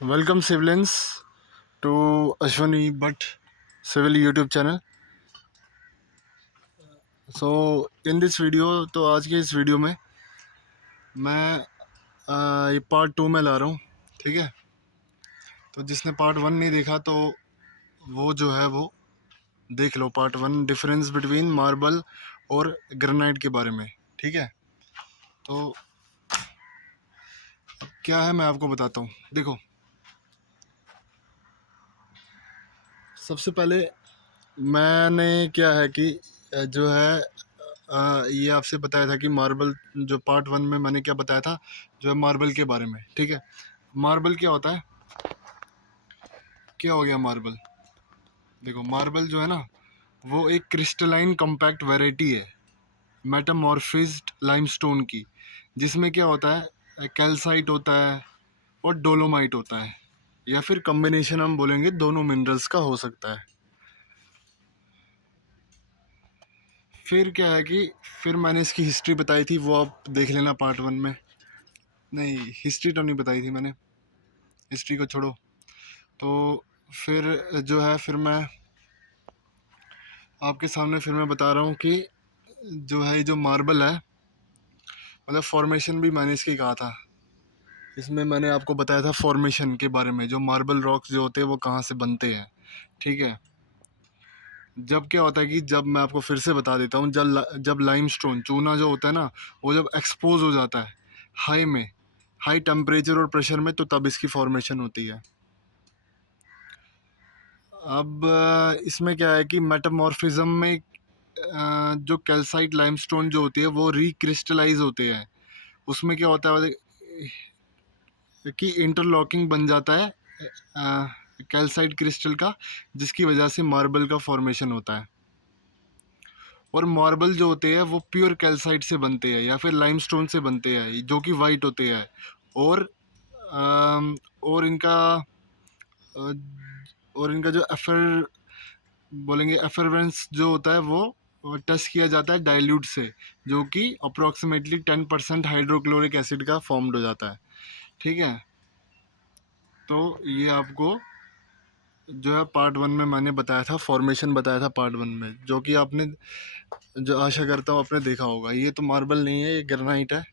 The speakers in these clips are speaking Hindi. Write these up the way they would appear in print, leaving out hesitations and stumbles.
Welcome siblings to Ashwani Bhatt Civil YouTube channel. In this video तो आज के इस वीडियो में मैं ये पार्ट 2 में ला रहा हूँ। ठीक है, तो जिसने पार्ट 1 नहीं देखा तो वो जो है वो देख लो पार्ट 1, डिफरेंस बिटवीन मार्बल और ग्रेनाइट के बारे में। ठीक है, तो क्या है मैं आपको बताता हूँ। देखो, सबसे पहले मैंने क्या है कि जो है ये आपसे बताया था कि मार्बल, जो पार्ट 1 में मैंने क्या बताया था जो है मार्बल के बारे में। ठीक है, मार्बल क्या होता है, क्या हो गया मार्बल। देखो, मार्बल जो है ना वो एक क्रिस्टलाइन कॉम्पैक्ट वैरायटी है मेटामॉर्फिज्ड लाइमस्टोन की, जिसमें क्या होता है कैल्साइट होता है और डोलोमाइट होता है, या फिर कॉम्बिनेशन हम बोलेंगे दोनों मिनरल्स का हो सकता है। फिर क्या है कि फिर मैंने इसकी हिस्ट्री बताई थी, वो आप देख लेना पार्ट 1 में। नहीं, हिस्ट्री तो नहीं बताई थी मैंने, हिस्ट्री को छोड़ो। तो फिर जो है फिर मैं आपके सामने फिर मैं बता रहा हूँ कि जो है ये जो मार्बल है, मतलब फॉर्मेशन भी मैंने इसकी कहा था। इसमें मैंने आपको बताया था फॉर्मेशन के बारे में, जो मार्बल रॉक्स जो होते हैं वो कहाँ से बनते हैं। ठीक है, जब क्या होता है कि जब मैं आपको फिर से बता देता हूँ, जब लाइमस्टोन चूना जो होता है ना वो जब एक्सपोज हो जाता है हाई में, हाई टेम्परेचर और प्रेशर में, तो तब इसकी फॉर्मेशन होती है। अब इसमें क्या है कि मेटामॉर्फिज्म में जो कैल्साइट लाइमस्टोन जो होती है वो रिक्रिस्टलाइज होते हैं। उसमें क्या होता है कि इंटरलॉकिंग बन जाता है कैल्साइट क्रिस्टल का, जिसकी वजह से मार्बल का फॉर्मेशन होता है। और मार्बल जो होते हैं वो प्योर कैल्साइट से बनते हैं या फिर लाइमस्टोन से बनते हैं, जो कि वाइट होते हैं। और और इनका अ, और इनका जो बोलेंगे एफरवेंस जो होता है वो टेस्ट किया जाता है डाइल्यूट से, जो कि अप्रोक्सीमेटली 10% हाइड्रोक्लोरिक एसिड का फॉर्म्ड हो जाता है। ठीक है, तो ये आपको जो है पार्ट 1 में मैंने बताया था, फॉर्मेशन बताया था पार्ट 1 में, जो कि आपने, जो आशा करता हूँ आपने देखा होगा। ये तो मार्बल नहीं है, ये ग्रेनाइट है।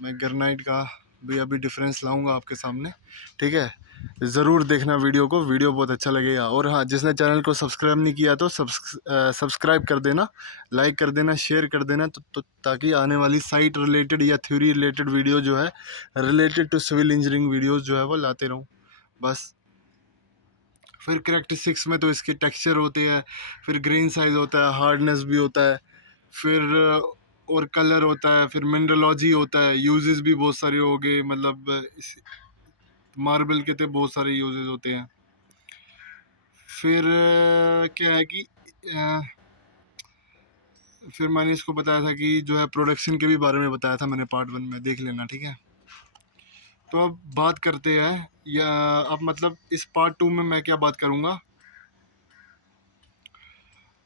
मैं ग्रेनाइट का भी अभी डिफरेंस लाऊंगा आपके सामने। ठीक है, ज़रूर देखना वीडियो को, वीडियो बहुत अच्छा लगेगा। और हाँ, जिसने चैनल को सब्सक्राइब नहीं किया तो सब्सक्राइब कर देना, लाइक कर देना, शेयर कर देना, तो ताकि आने वाली साइट रिलेटेड या थ्योरी रिलेटेड वीडियो जो है related to civil engineering videos जो है वो लाते रहूँ बस। फिर करेक्टरिस्टिक्स में तो इसके टेक्सचर होते हैं, फिर ग्रेन साइज होता है, हार्डनेस भी होता है, फिर और कलर होता है, फिर मिनरलॉजी होता है, यूजेस भी बहुत सारे हो गए। मतलब इस मार्बल के तो बहुत सारे यूजेस होते हैं। फिर क्या है कि फिर मैंने इसको बताया था कि जो है प्रोडक्शन के भी बारे में बताया था मैंने पार्ट 1 में, देख लेना। ठीक है, तो अब बात करते हैं, या अब मतलब इस पार्ट 2 में मैं क्या बात करूँगा।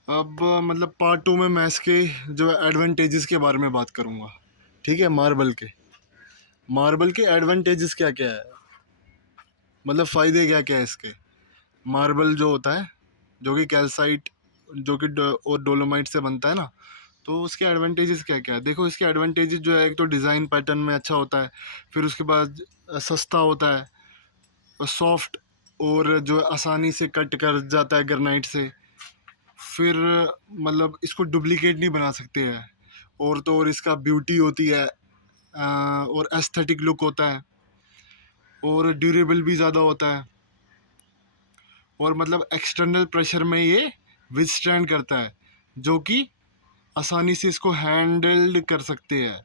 अब मतलब पार्ट 2 में मैं इसके जो एडवांटेजेस के बारे में बात करूँगा। ठीक है, मार्बल के एडवांटेजेस क्या क्या है, मतलब फ़ायदे क्या क्या है इसके। मार्बल जो होता है, जो कि कैल्साइट, जो कि और डोलोमाइट से बनता है ना, तो उसके एडवांटेजेस क्या क्या है। देखो, इसके एडवांटेजेस जो है, एक तो डिज़ाइन पैटर्न में अच्छा होता है, फिर उसके बाद सस्ता होता है, और सॉफ्ट, और जो है आसानी से कट कर जाता है ग्रेनाइट से। फिर मतलब इसको डुप्लीकेट नहीं बना सकते हैं। और तो और इसका ब्यूटी होती है, और एस्थेटिक लुक होता है, और ड्यूरेबल भी ज़्यादा होता है, और मतलब एक्सटर्नल प्रेशर में ये विथस्टैंड करता है, जो कि आसानी से इसको हैंडल्ड कर सकते हैं।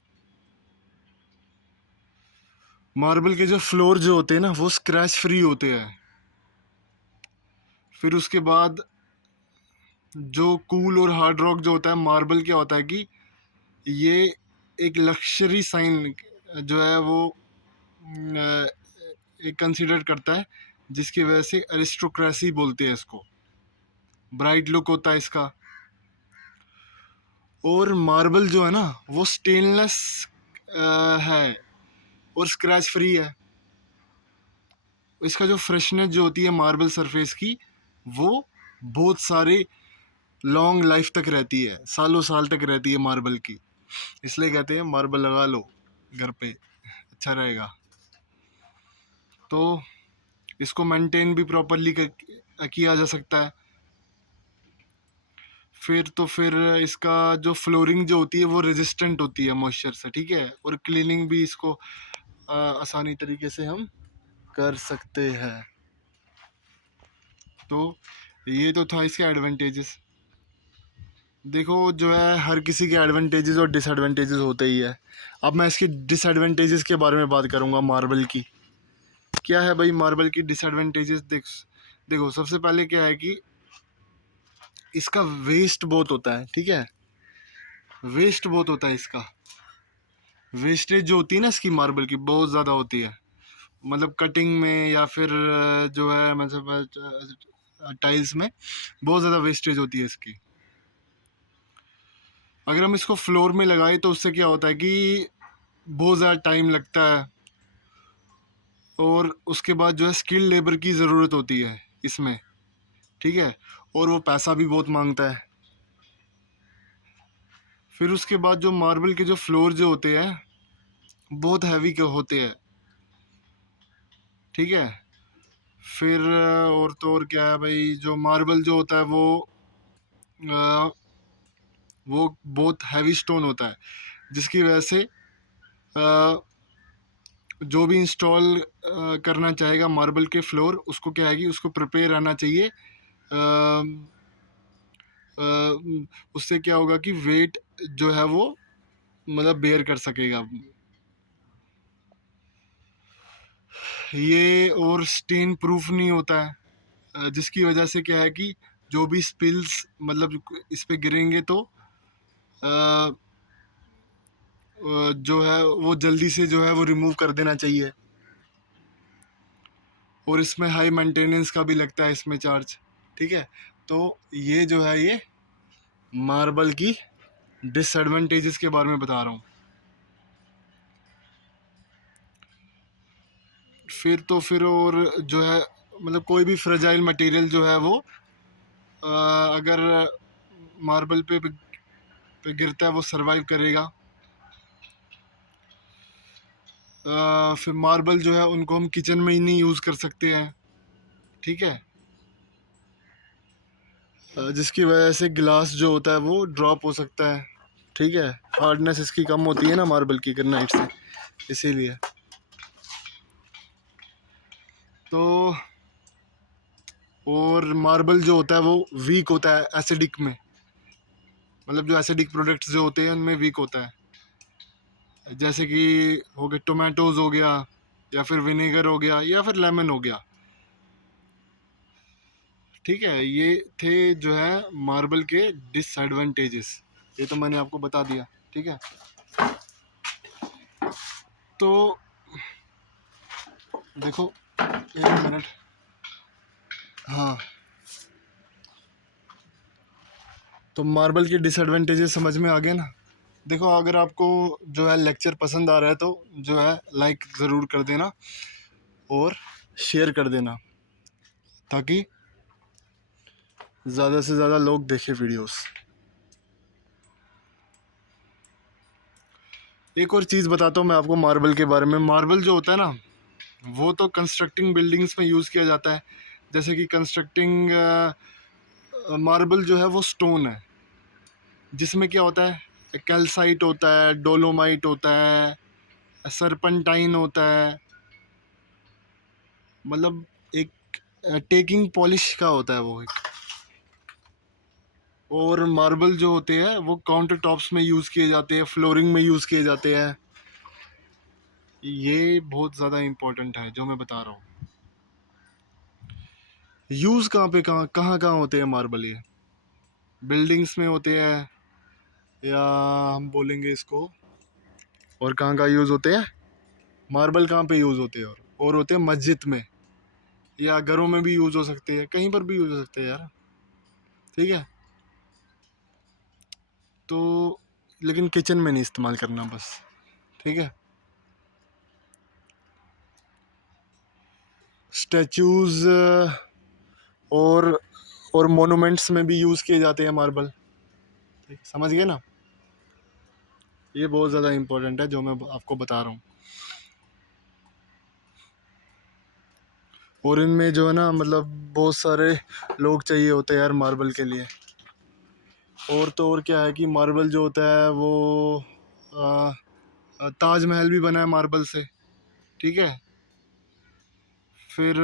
मार्बल के जो फ्लोर जो होते हैं ना वो स्क्रैच फ्री होते हैं। फिर उसके बाद जो कूल और हार्ड रॉक जो होता है, मार्बल क्या होता है कि ये एक लग्जरी साइन जो है वो एक कंसीडर करता है, जिसकी वजह से अरिस्टोक्रेसी बोलते हैं इसको, ब्राइट लुक होता है इसका। और मार्बल जो है ना वो स्टेनलेस है, और स्क्रैच फ्री है। इसका जो फ्रेशनेस जो होती है मार्बल सरफेस की, वो बहुत सारे लॉन्ग लाइफ तक रहती है, सालों साल तक रहती है मार्बल की। इसलिए कहते हैं मार्बल लगा लो घर पे, अच्छा रहेगा। तो इसको मेंटेन भी प्रॉपरली किया जा सकता है। फिर इसका जो फ्लोरिंग जो होती है वो रेजिस्टेंट होती है मॉइस्चर से, ठीक है। और क्लीनिंग भी इसको आसानी तरीके से हम कर सकते हैं। तो ये तो था इसके एडवांटेजेस। देखो जो है हर किसी के एडवांटेजेस और डिसएडवांटेजेस होते ही है। अब मैं इसके डिसएडवांटेजेस के बारे में बात करूंगा मार्बल की। क्या है भाई मार्बल की डिसएडवांटेजेस? देखो सबसे पहले क्या है कि इसका वेस्ट बहुत होता है, ठीक है। वेस्ट बहुत होता है इसका। वेस्टेज जो होती है ना इसकी मार्बल की बहुत ज़्यादा होती है, मतलब कटिंग में या फिर जो है मतलब टाइल्स में बहुत ज़्यादा वेस्टेज होती है इसकी। अगर हम इसको फ्लोर में लगाए तो उससे क्या होता है कि बहुत ज़्यादा टाइम लगता है, और उसके बाद जो है स्किल लेबर की ज़रूरत होती है इसमें, ठीक है। और वो पैसा भी बहुत मांगता है। फिर उसके बाद जो मार्बल के जो फ्लोर जो होते हैं बहुत हैवी के होते हैं, ठीक है। फिर और तो और क्या है भाई, जो मार्बल जो होता है वो बहुत हैवी स्टोन होता है, जिसकी वजह से जो भी इंस्टॉल करना चाहेगा मार्बल के फ्लोर, उसको क्या है कि उसको प्रिपेयर रहना चाहिए। उससे क्या होगा कि वेट जो है वो मतलब बेयर कर सकेगा ये। और स्टेन प्रूफ नहीं होता है, जिसकी वजह से क्या है कि जो भी स्पिल्स मतलब इस पे गिरेंगे तो जो है वो जल्दी से जो है वो रिमूव कर देना चाहिए। और इसमें हाई मेंटेनेंस का भी लगता है इसमें चार्ज, ठीक है। तो ये जो है ये मार्बल की डिसएडवांटेजेस के बारे में बता रहा हूँ। फिर और जो है मतलब कोई भी फ्रेजाइल मटेरियल जो है वो अगर मार्बल पे गिरता है वो सरवाइव करेगा। फिर मार्बल जो है उनको हम किचन में ही नहीं यूज़ कर सकते हैं, ठीक है। जिसकी वजह से ग्लास जो होता है वो ड्रॉप हो सकता है, ठीक है। हार्डनेस इसकी कम होती है ना मार्बल की ग्रेनाइट से, इसीलिए। तो और मार्बल जो होता है वो वीक होता है एसिडिक में, मतलब जो एसिडिक प्रोडक्ट्स जो होते हैं उनमें वीक होता है। जैसे कि हो गए टोमेटोज हो गया, या फिर विनेगर हो गया, या फिर लेमन हो गया, ठीक है। ये थे जो है मार्बल के डिसएडवांटेजेस, ये तो मैंने आपको बता दिया, ठीक है। तो देखो एक मिनट, हाँ। तो मार्बल के डिसएडवांटेजेस समझ में आ गए ना। देखो अगर आपको जो है लेक्चर पसंद आ रहा है तो जो है लाइक ज़रूर कर देना और शेयर कर देना, ताकि ज़्यादा से ज़्यादा लोग देखें वीडियोस। एक और चीज़ बताता हूँ मैं आपको मार्बल के बारे में। मार्बल जो होता है ना वो तो कंस्ट्रक्टिंग बिल्डिंग्स में यूज़ किया जाता है। जैसे कि कंस्ट्रक्टिंग मार्बल जो है वो स्टोन है, जिसमें क्या होता है कैल्साइट होता है, डोलोमाइट होता है, सरपंटाइन होता है, मतलब एक टेकिंग पॉलिश का होता है वो एक। और मार्बल जो होते हैं वो काउंटर टॉप्स में यूज़ किए जाते हैं, फ्लोरिंग में यूज़ किए जाते हैं। ये बहुत ज़्यादा इम्पोर्टेंट है जो मैं बता रहा हूँ। यूज़ कहाँ पे कहाँ होते हैं मार्बल? ये बिल्डिंग्स में होते हैं, या हम बोलेंगे इसको और कहाँ यूज़ होते हैं मार्बल, कहाँ पे यूज़ होते हैं? और होते हैं मस्जिद में, या घरों में भी यूज़ हो सकते हैं, कहीं पर भी यूज़ हो सकते हैं यार, ठीक है। तो लेकिन किचन में नहीं इस्तेमाल करना बस, ठीक है। स्टैचूज़ और मोनूमेंट्स में भी यूज़ किए जाते हैं मार्बल। समझ गए ना? ये बहुत ज़्यादा इम्पोर्टेंट है जो मैं आपको बता रहा हूँ। और इनमें जो है ना मतलब बहुत सारे लोग चाहिए होते हैं यार मार्बल के लिए। और तो और क्या है कि मार्बल जो होता है वो ताजमहल भी बना है मार्बल से, ठीक है। फिर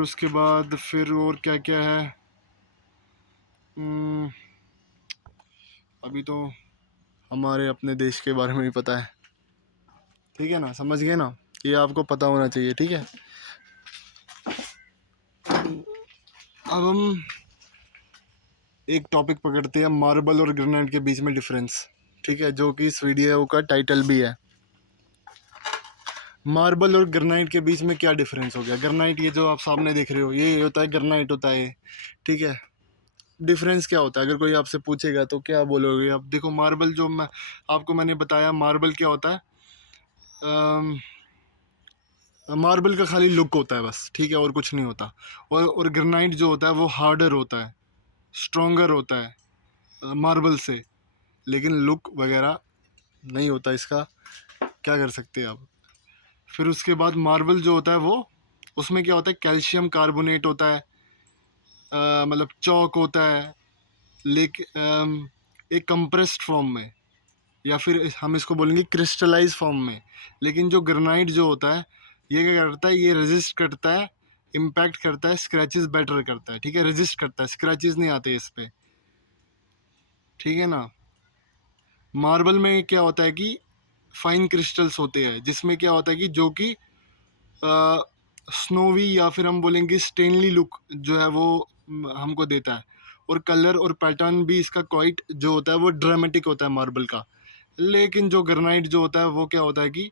उसके बाद फिर और क्या क्या है, हम्म, अभी तो हमारे अपने देश के बारे में ही पता है, ठीक है ना, समझ गए ना? ये आपको पता होना चाहिए, ठीक है। अब हम एक टॉपिक पकड़ते हैं, मार्बल और ग्रेनाइट के बीच में डिफरेंस, ठीक है, जो कि इस वीडियो का टाइटल भी है। मार्बल और ग्रेनाइट के बीच में क्या डिफरेंस हो गया? ग्रेनाइट ये जो आप सामने देख रहे हो ये होता है, ग्रेनाइट होता है, ठीक है। डिफरेंस क्या होता है? अगर कोई आपसे पूछेगा तो क्या बोलोगे आप? देखो मार्बल जो मैंने बताया, मार्बल क्या होता है, मार्बल का खाली लुक होता है बस, ठीक है, और कुछ नहीं होता। और ग्रेनाइट जो होता है वो हार्डर होता है, स्ट्रोंगर होता है मार्बल से, लेकिन लुक वगैरह नहीं होता इसका, क्या कर सकते हैं आप। फिर उसके बाद मार्बल जो होता है वो, उसमें क्या होता है, कैल्शियम कार्बोनेट होता है, मतलब चौक होता है, लेकिन एक कंप्रेस्ड फॉर्म में, या फिर हम इसको बोलेंगे क्रिस्टलाइज फॉर्म में। लेकिन जो ग्रेनाइट जो होता है ये क्या करता है, ये रेजिस्ट करता है, इम्पैक्ट करता है, स्क्रैचेस बेटर करता है, ठीक है, रेजिस्ट करता है, स्क्रैचेस नहीं आते इस पे, ठीक है ना। मार्बल में क्या होता है कि फाइन क्रिस्टल्स होते हैं, जिसमें क्या होता है कि जो कि स्नोवी या फिर हम बोलेंगे स्टेनली लुक जो है वो हमको देता है। और कलर और पैटर्न भी इसका क्वाइट जो होता है वो ड्रामेटिक होता है मार्बल का। लेकिन जो ग्रेनाइट जो होता है वो क्या होता है कि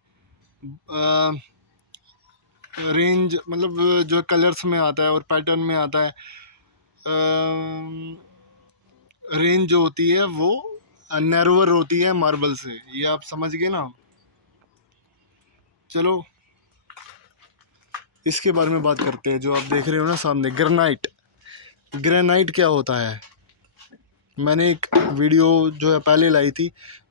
रेंज मतलब जो कलर्स में आता है और पैटर्न में आता है, रेंज जो होती है वो नैरोअर होती है मार्बल से। ये आप समझ गए ना? चलो इसके बारे में बात करते हैं। जो आप देख रहे हो ना सामने, ग्रेनाइट। ग्रेनाइट क्या होता है? मैंने एक वीडियो जो है पहले लाई थी,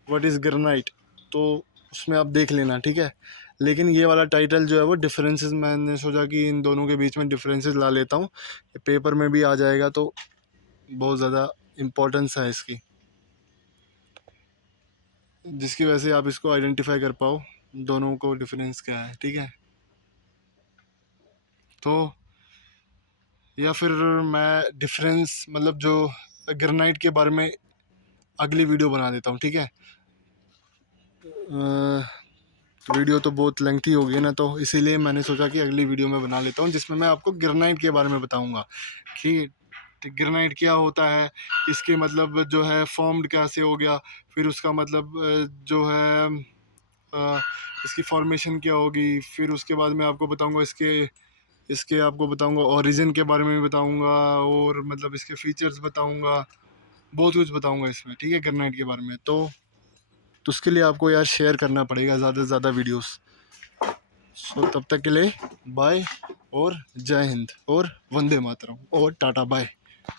व्हाट इज़ ग्रेनाइट, तो उसमें आप देख लेना, ठीक है। लेकिन ये वाला टाइटल जो है वो डिफरेंसेस, मैंने सोचा कि इन दोनों के बीच में डिफरेंसेस ला लेता हूँ, पेपर में भी आ जाएगा, तो बहुत ज़्यादा इम्पोर्टेंस है इसकी, जिसकी वजह से आप इसको आइडेंटिफाई कर पाओ दोनों को डिफरेंस क्या है, ठीक है। तो या फिर मैं डिफरेंस मतलब जो ग्रेनाइट के बारे में अगली वीडियो बना देता हूँ, ठीक है। वीडियो तो बहुत लेंथी हो गई ना, तो इसीलिए मैंने सोचा कि अगली वीडियो में बना लेता हूँ, जिसमें मैं आपको ग्रेनाइट के बारे में बताऊँगा कि ग्रेनाइट क्या होता है, इसके मतलब जो है फॉर्म्ड कैसे हो गया, फिर उसका मतलब जो है इसकी फॉर्मेशन क्या होगी, फिर उसके बाद मैं आपको बताऊंगा इसके इसके आपको बताऊंगा ओरिजिन के बारे में भी बताऊंगा, और मतलब इसके फीचर्स बताऊंगा, बहुत कुछ बताऊंगा इसमें, ठीक है, ग्रेनाइट के बारे में। तो उसके लिए आपको यार शेयर करना पड़ेगा ज़्यादा से ज़्यादा वीडियोस। सो तब तक के लिए बाय, और जय हिंद, और वंदे मातरम, और टाटा बाय।